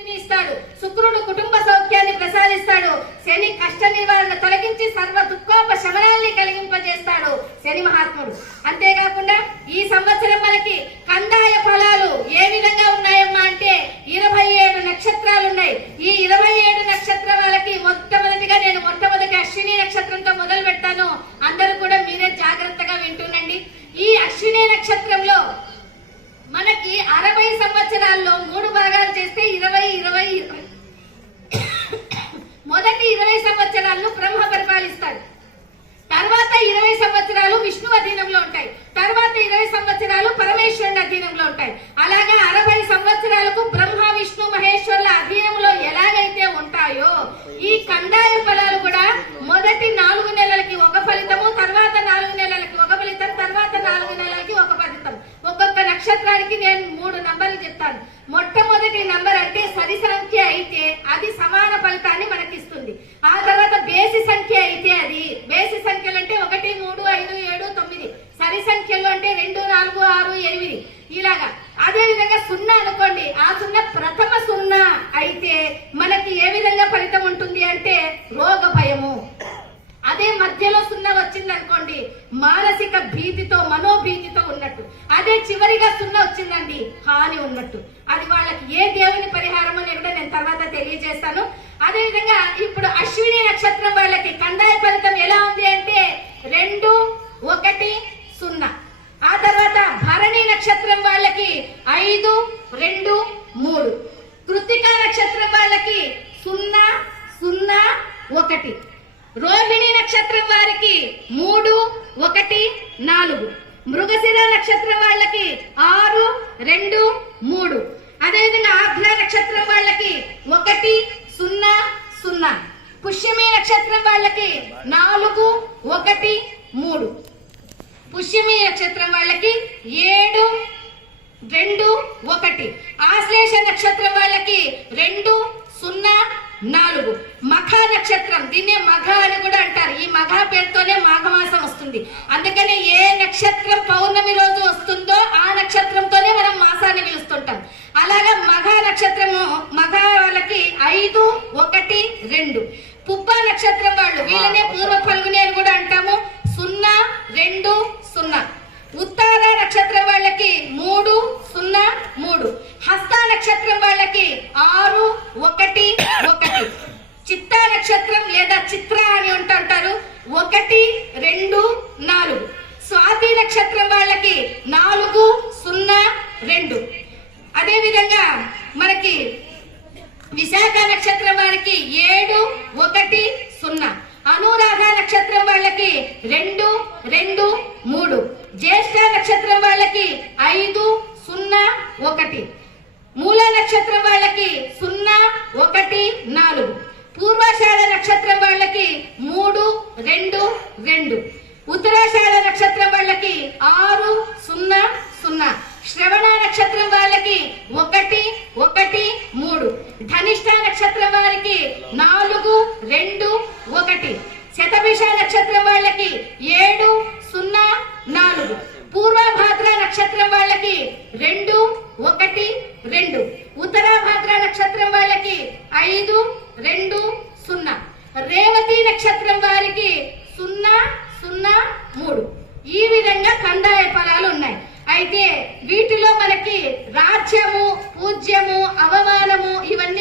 ఇస్తాడు. శుక్రుడు కుటుంబ సౌఖ్యాన్ని ప్రసాదిస్తాడు. శని కష్ట నివారణ తొలగించి సర్వ దుఃఖోపశమనాన్ని కలిగింపజేస్తాడు శని మహాత్ముడు. అంతేకాకుండా ఈ సంవత్సరం మనకి కందాయ ఫలాలు ఏ విధంగా ఉన్నాయమ్మా అంటే 27 నక్షత్రాలు ఉన్నాయి. ఈ 27 నక్షత్రాలకి మొట్టమొదటి అశ్విని నక్షత్రంతో మొదలు పెడతాను. అందరూ కూడా మీరే జాగ్రత్తగా వింటుండండి. ఈ అశ్విని నక్షత్రంలో మనకి 60 సంవత్సరాల్లో 3 భాగాలు చేస్తే 20 మొదటి 20 సంవత్సరాలను బ్రహ్మ పరిపాలిస్తాడు. తర్వాత 20 సంవత్సరాలు విష్ణు అధీనంలో ఉంటాయి. తర్వాత 20 సంవత్సరాలు పరమేశ్వరుని అధీనంలో ఉంటాయి. అలాగా 60 సంవత్సరాలకు బ్రహ్మ విష్ణు మహేశ్వరుల అధీనంలో ఎలాగైతే ఉంటాయో ఈ కందాయ ఫలాలు కూడా మొదటి 4 నెలలకి ఒక ఫలితము, తర్వాత 4 నెలలకి ఒక ఫలితం, తర్వాత 4 నెలలకి ఒక ఫలితం. ఒక్కొక్క నక్షత్రానికి నేను 3 నంబర్లు చెప్తాను. మొట్టమొదటి నంబర్ అంటే సరి సంఖ్య అయితే అది సమాన ఫలితాన్ని మనకిస్తుంది. ఆ తర్వాత బేసి సంఖ్య అయితే అది బేసి సంఖ్యలు అంటే 1, 3, 5, 7, 9. సరి సంఖ్యలు అంటే 2, 4, 6, 8 ఇలాగా. అదే విధంగా 0 అనుకోండి. ఆ 0 ప్రథమ 0 అయితే మనకి ఏ విధంగా ఫలితం ఉంటుంది అంటే రోగ భయము. అదే మధ్యలో 0 వచ్చింది అనుకోండి మానసిక భీతితో మనోభీతితో ఉన్నట్టు. అదే చివరిగా 0 వచ్చిందండి హాని ఉన్నట్టు. అది వాళ్ళకి ఏ దేవుని పరిహారం అని కూడా నేను తర్వాత తెలియజేస్తాను. అదే విధంగా ఇప్పుడు అశ్విని నక్షత్రం వాళ్ళకి కందాయ ఫలితం ఎలా ఉంది అంటే 2, 1, 0. ఆ తర్వాత భరణి నక్షత్రం వాళ్ళకి 5, 2, 3. కృత్తికా నక్షత్రం వాళ్ళకి 0, 0, 1. రోహిణి నక్షత్రం వారికి 3, 1, 4. మృగశిర నక్షత్రం వాళ్ళకి 6, 2, 3. అదేవిధంగా ఆగ్ర నక్షత్రం వాళ్ళకి 1, 0, 0. పుష్యమి నక్షత్రం వాళ్ళకి 4, 1, 3. పుష్యమి నక్షత్రం వాళ్ళకి 7, 2, 1. ఆశ్లేష నక్షత్రం వాళ్ళకి 2, 0, 4. మఖ నక్షత్రం, దీన్నే మఘ అని కూడా అంటారు. ఈ మఘ పేరుతోనే మాఘమాసం వస్తుంది. అందుకనే ఏ నక్షత్రం పౌర్ణమి రోజు వస్తుందో ఆ నక్షత్రంతోనే మనం మాసాన్ని పిలుస్తుంటాం. అలాగా మఘ నక్షత్రము మఘ వాళ్ళకి 5, 1, 2. పుబ్బ నక్షత్రం వాళ్ళు వీళ్ళనే పూర్వ ఫల్గుని అని కూడా అంటాము. 0, 2, 0. ఉత్తర నక్షత్రం వాళ్ళకి 3, 0, 3. హస్త నక్షత్రం వాళ్ళకి 6, 1, 1. చిత్తా నక్షత్రం లేదా చిత్ర అని అంటారు 1, 2, 4. స్వాతి నక్షత్రం వాళ్ళకి 4, 0, 2. అదే విధంగా మనకి విశాఖ నక్షత్రం వారికి 7, 1, 0. అనురాధ నక్షత్రం వాళ్ళకి 2, 2, 3. జ్యేష్ఠ నక్షత్రం వాళ్ళకి 5, 0, 1. మూల నక్షత్రం వాళ్ళకి 0, 1, 4. పూర్వాషాఢ నక్షత్రం వాళ్ళకి 3, 2, 2. ఉత్తరాషాఢ నక్షత్రం వాళ్ళకి 6, 0, 0. శ్రవణ నక్షత్రం వాళ్ళకి 1, 1, 3. ధనిష్ట నక్షత్రం వారికి 4, 2, 1. శతభిష నక్షత్రం వాళ్ళకి 7, 0, 4. పూర్వభాద్ర నక్షత్రం వాళ్ళకి 2, 1, 2. ఉత్తరాభాద్ర నక్షత్రం వాళ్ళకి 5, 2, 0. రేవతి నక్షత్రం వారికి 0, 0, 3. ఈ విధంగా కందాయ ఫలాలు ఉన్నాయి. అయితే వీటిలో మనకి రాజ్యము, పూజ్యము, అవమానము ఇవన్నీ